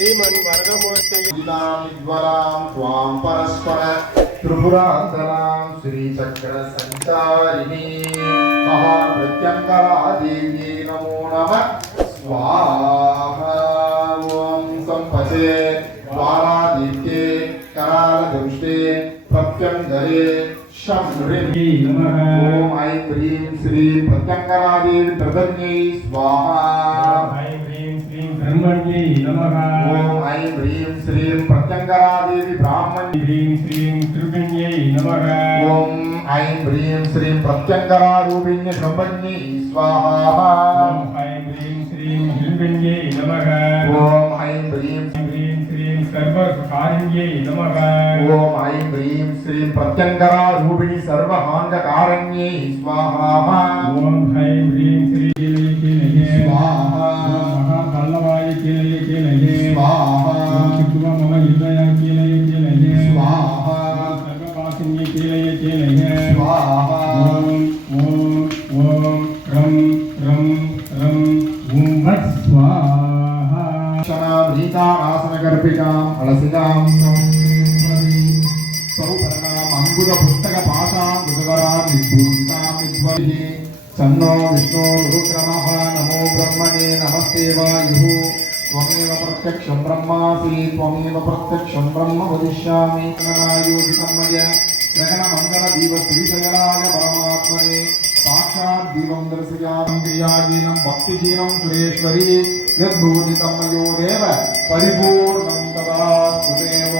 श्रीमन्वरदमूर्तये त्वां परस्पर त्रिपुरान्तरां श्रीचक्रसञ्चारिणी महाप्रत्यङ्करादेवी नमो नमः स्वाहा। ॐ सम्पचे द्वारादित्ये करालदंष्टे प्रत्यङ्करे शम्भृङ्गी नमः। ॐ ऐं ह्रीं श्रीं प्रत्यङ्करादेवी प्रदन्यै स्वाहा। ब्रह्मण्यै नमः। ओम ऐं ह्रीं श्रीं प्रत्यङ्करादेवी ब्राह्मण्यै ह्रीं श्रीं त्रिगुण्यै नमः। ओम ऐं ह्रीं श्रीं प्रत्यङ्करारूपिण्यै ब्रह्मण्यै स्वाहा। ओम ऐं ह्रीं श्रीं त्रिगुण्यै नमः। ओम ऐं ह्रीं श्रीं सर्वकारिण्यै नमः। ओम ऐं ह्रीं श्रीं प्रत्यङ्करारूपिणी सर्वहाङ्गकारिण्यै स्वाहा। ओम ऐं ह्रीं श्रीं स्वाहा। स्वाहा। मम हृदय स्वाहा। सर्वपासिन्ये स्वाहा। ओम रं रं रं ओम वत् स्वाहा। क्षणामृतासनकर्पिकाम् अलसितां सौपर्णाम् अङ्गुदपुस्तकपाशां कृतकरां विभूषितां विद्वैः सन्नो विष्णो रुद्रमः नमो ब्रह्मणे नमस्ते वायुः त्वमेव प्रत्यक्षं ब्रह्मासि त्वमेव प्रत्यक्षं ब्रह्म वदिष्यामि योजितं मया ग्रहणमण्डलदीपश्रीशयनाय परमात्मने साक्षात् दीपं दर्शयामि क्रियाहीनं भक्तिहीनं सुरेश्वरी यद्भूतितं मयोदेव परिपूर्णं तदा स्तुतेव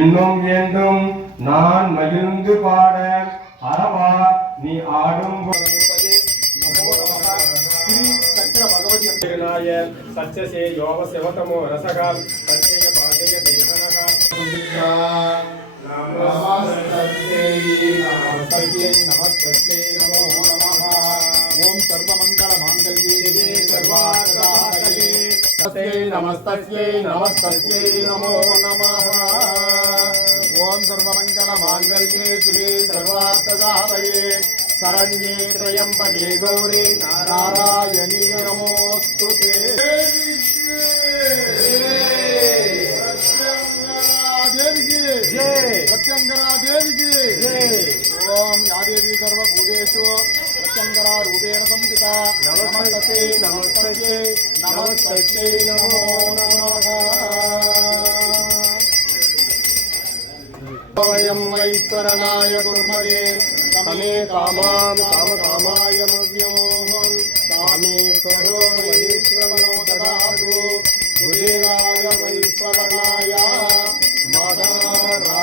இன்னும் என்றும் நான் மகிழ்ந்து பாட அரவா நீ ஆடும் सच्चे योग सेवतमो रसगा सच्चे पादय देखनगा नमस्ते नमस्ते नमो नमः। ओम सर्वमंगल मांगल्ये सर्वार्थसाधके नमस्ते नमस्ते नमो नमः। ओम सर्वमंगल मांगल्ये शिवे सर्वार्थसाधके शरण्ये त्र्यंबके गौरी नारायणी नमोस्तुते। प्रत्यंकरा देवी की ओम या देवी सर्वभूतेषु प्रत्यंकरा रूपेण संस्थिता नमस्ते नमस्ते नमस्ते नमो नमः। वयं वैश्वरणाय कुर्महे तमे कामां कामकामाय मव्योहं कामेश्वरो वैश्वरो ददातु कुबेराय वैश्वरणाय मदारा